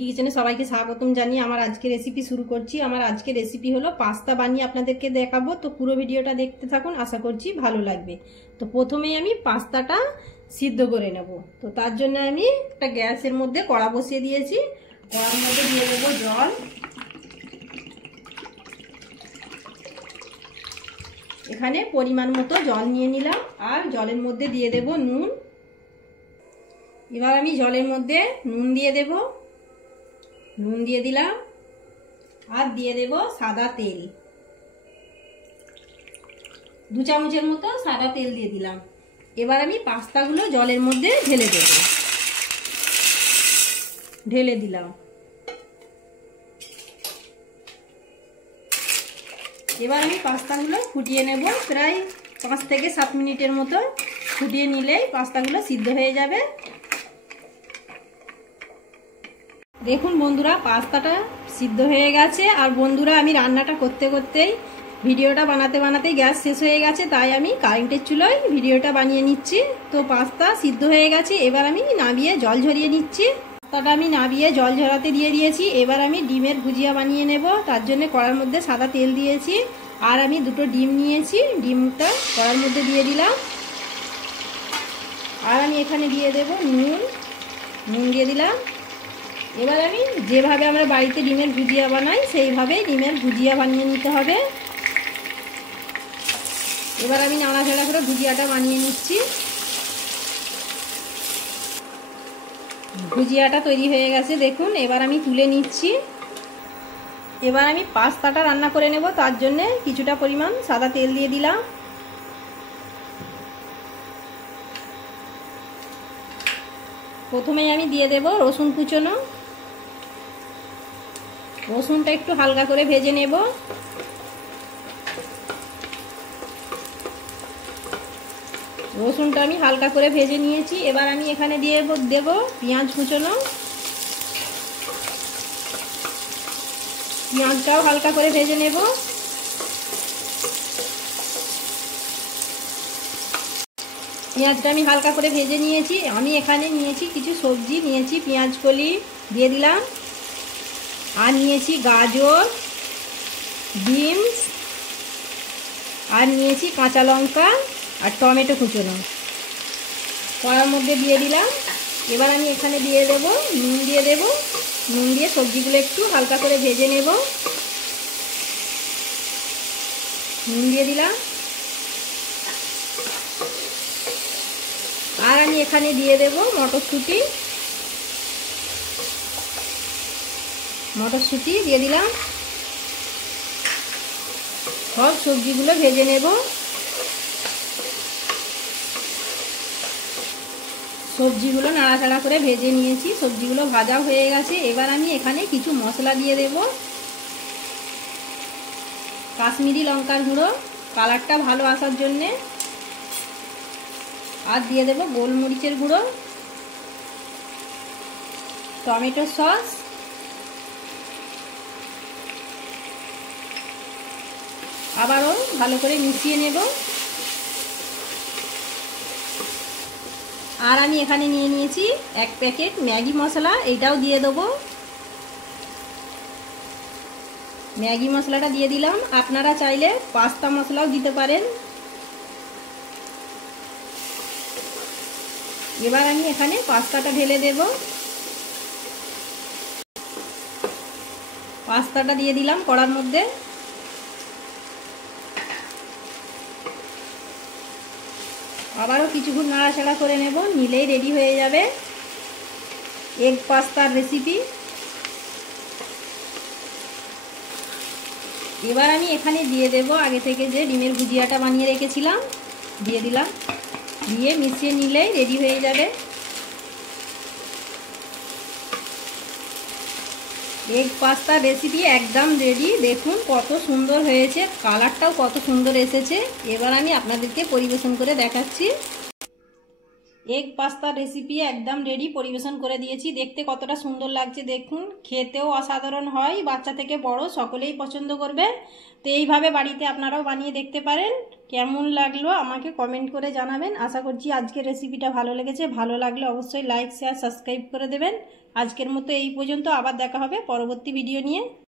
কিচেনে সবাইকে স্বাগতম জানিয়ে আমার আজকে রেসিপি শুরু করছি। আমার আজকে রেসিপি হলো পাস্তা বানিয়ে আপনাদেরকে দেখাবো। তো পুরো ভিডিওটা দেখতে থাকুন, আশা করছি ভালো লাগবে। তো প্রথমেই আমি পাস্তাটা সিদ্ধ করে নেব। তো তার জন্য আমি একটা গ্যাসের মধ্যে কড়া বসিয়ে দিয়েছি। কড়ার মধ্যে দিয়ে দেবো জল। এখানে পরিমাণ মতো জল নিয়ে নিলাম, আর জলের মধ্যে দিয়ে দেব নুন। এবার আমি জলের মধ্যে নুন দিয়ে দেব, নুন দিয়ে দিলাম, আর দিয়ে দেব সাদা তেল। 2 চামচের মতো সাদা তেল দিয়ে দিলাম। এবার আমি পাস্তাগুলো জলের মধ্যে ঢেলে দেব। ঢেলে দিলাম। এবার আমি পাস্তাগুলো ফুটিয়ে নেব। প্রায় 5 থেকে 7 মিনিটের মতো ফুটিয়ে নিলেই পাস্তাগুলো সিদ্ধ হয়ে যাবে। দেখুন বন্ধুরা, পাস্তাটা সিদ্ধ হয়ে গেছে। আর বন্ধুরা, আমি রান্নাটা করতে করতেই ভিডিওটা বানাতেই গ্যাস শেষ হয়ে গেছে, তাই আমি কারেন্টের চুলোয় ভিডিওটা বানিয়ে নিচ্ছি। তো পাস্তা সিদ্ধ হয়ে গেছে। এবার আমি নামিয়ে জল ঝরিয়ে নিচ্ছি। পাস্তাটা আমি নামিয়ে জল ঝরাতে দিয়ে দিয়েছি। এবার আমি ডিমের ভুজিয়া বানিয়ে নেব। তার জন্য কড়ার মধ্যে সাদা তেল দিয়েছি, আর আমি 2টো ডিম নিয়েছি। ডিমটা কড়ার মধ্যে দিয়ে দিলাম, আর আমি এখানে দিয়ে দেব নুন দিয়ে দিলাম। এবার আমি যেভাবে আমরা বাড়িতে ডিমের ভুজিয়া বানাই সেইভাবেই ডিমের ভুজিয়া বানিয়ে নিতে হবে। এবার আমি নাড়াচাড়া করে ভুজিয়াটা বানিয়ে নিচ্ছি। ভুজিয়াটা তৈরি হয়ে গেছে দেখুন। এবার আমি তুলে নিচ্ছি। এবার আমি পাস্তাটা রান্না করে নেব। তার জন্য কিছুটা পরিমাণ সাদা তেল দিয়ে দিলাম। প্রথমেই আমি দিয়ে দেব রসুন কুচনো। রসুনটা একটু হালকা করে ভেজে নেব। রসুনটা আমি হালকা করে ভেজে নিয়েছি। এবার আমি এখানে দিয়ে দেব পেঁয়াজ কুচনো। পেঁয়াজটাও হালকা করে ভেজে নেব। পেঁয়াজটা আমি হালকা করে ভেজে নিয়েছি। আমি এখানে নিয়েছি কিছু সবজি নিয়েছি। পেঁয়াজ কলি দিয়ে দিলাম, আর নিয়েছি গাজর, বিনস, আর নিয়েছি কাঁচা লঙ্কা আর টমেটো কুচনো। কড়ার মধ্যে দিয়ে দিলাম। এবার আমি এখানে দিয়ে দেব নুন দিয়ে দেব। নুন দিয়ে সবজিগুলো একটু হালকা করে ভেজে নেব। নুন দিয়ে দিলাম, আর আমি এখানে দিয়ে দেব মটরশুঁটি। মটরশুঁটি দিয়ে দিলাম। সব সবজিগুলো ভেজে নেব। সবজিগুলো নাড়াচাড়া করে ভেজে নিয়েছি। সবজিগুলো ভাজা হয়ে গেছে। এবার আমি এখানে কিছু মশলা দিয়ে দেব। কাশ্মীরি লঙ্কার গুঁড়ো, কালারটা ভালো আসার জন্যে। আর দিয়ে দেব গোলমরিচের গুঁড়ো, টমেটো সস, আবারও ভালো করে মিশিয়ে নেব। আর আমি এখানে নিয়ে নিয়েছি 1 প্যাকেট ম্যাগি মশলা, এইটাও দিয়ে দেবো। ম্যাগি মশলাটা দিয়ে দিলাম। আপনারা চাইলে পাস্তা মশলাও দিতে পারেন। এবার আমি এখানে পাস্তাটা ঢেলে দেব। পাস্তাটা দিয়ে দিলাম কড়ার মধ্যে। আবারও কিছুক্ষণ নাড়াচাড়া করে নেব, নিলেই রেডি হয়ে যাবে এগ পাস্তার রেসিপি। এবার আমি এখানে দিয়ে দেব আগে থেকে যে ডিমের ভুজিয়াটা বানিয়ে রেখেছিলাম, দিয়ে দিলাম। দিয়ে মিশিয়ে নিলেই রেডি হয়ে যাবে এগ পাস্তার রেসিপি। একদম রেডি। দেখুন কত সুন্দর হয়েছে, কালারটাও কত সুন্দর এসেছে। এবার আমি আপনাদেরকে পরিবেশন করে দেখাচ্ছি। এগ পাস্তার রেসিপি একদম রেডি, পরিবেশন করে দিয়েছি। দেখতে কতটা সুন্দর লাগছে দেখুন। খেতেও অসাধারণ হয়, বাচ্চা থেকে বড় সকলেই পছন্দ করবে। তো এইভাবে বাড়িতে আপনারাও বানিয়ে দেখতে পারেন। কেমন লাগলো আমাকে কমেন্ট করে জানাবেন। আশা করছি আজকের রেসিপিটা ভালো লেগেছে। ভালো লাগলে অবশ্যই লাইক, শেয়ার, সাবস্ক্রাইব করে দেবেন। আজকের মতো এই পর্যন্ত, আবার দেখা হবে পরবর্তী ভিডিও নিয়ে।